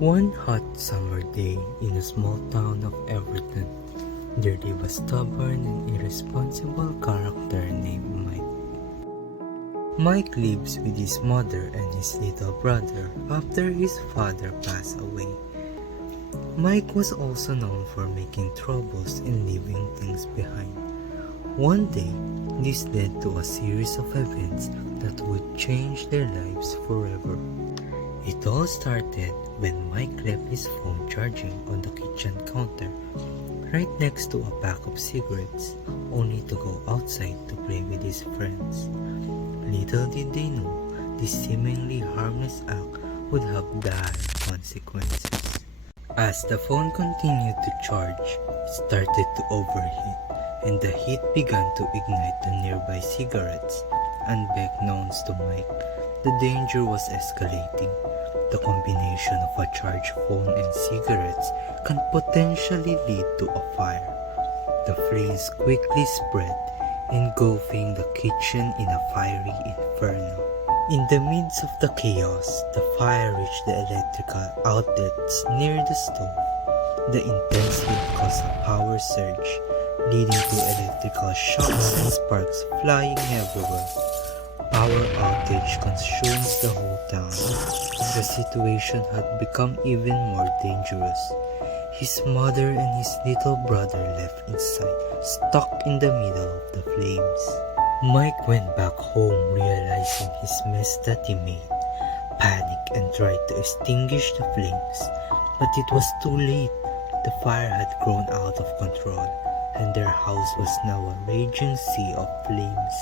One hot summer day in a small town of Everton, there lived a stubborn and irresponsible character named Mike. Mike lives with his mother and his little brother after his father passed away. Mike was also known for making troubles and leaving things behind. One day, this led to a series of events that would change their lives forever. It all started when Mike left his phone charging on the kitchen counter, right next to a pack of cigarettes, only to go outside to play with his friends. Little did they know, this seemingly harmless act would have dire consequences. As the phone continued to charge, it started to overheat, and the heat began to ignite the nearby cigarettes. Unbeknownst to Mike, the danger was escalating. The combination of a charged phone and cigarettes can potentially lead to a fire. The flames quickly spread, engulfing the kitchen in a fiery inferno. In the midst of the chaos, the fire reached the electrical outlets near the stove. The intense heat caused a power surge, leading to electrical shocks and sparks flying everywhere. Power outage consumed the whole town. The situation had become even more dangerous. His mother and his little brother left inside, stuck in the middle of the flames. Mike went back home realizing his mess that he made, panicked and tried to extinguish the flames, but it was too late. The fire had grown out of control, and their house was now a raging sea of flames.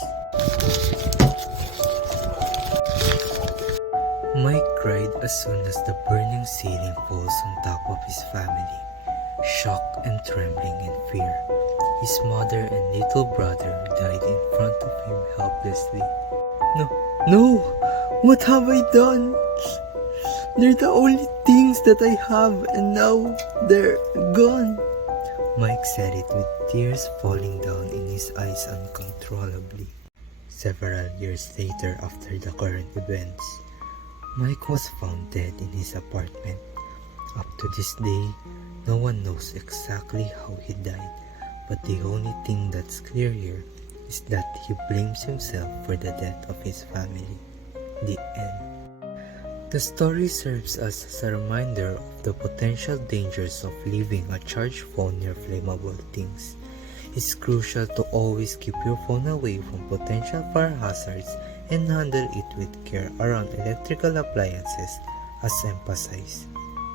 Mike cried as soon as the burning ceiling falls on top of his family, shocked and trembling in fear. His mother and little brother died in front of him helplessly. No! What have I done? They're the only things that I have, and now they're gone. Mike said it with tears falling down in his eyes uncontrollably. Several years later, after the current events, Mike was found dead in his apartment. Up to this day, no one knows exactly how he died, but the only thing that's clear here is that he blames himself for the death of his family. The end. The story serves us as a reminder of the potential dangers of leaving a charged phone near flammable things. It's crucial to always keep your phone away from potential fire hazards and handle it with care around electrical appliances, as emphasized.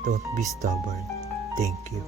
Don't be stubborn. Thank you.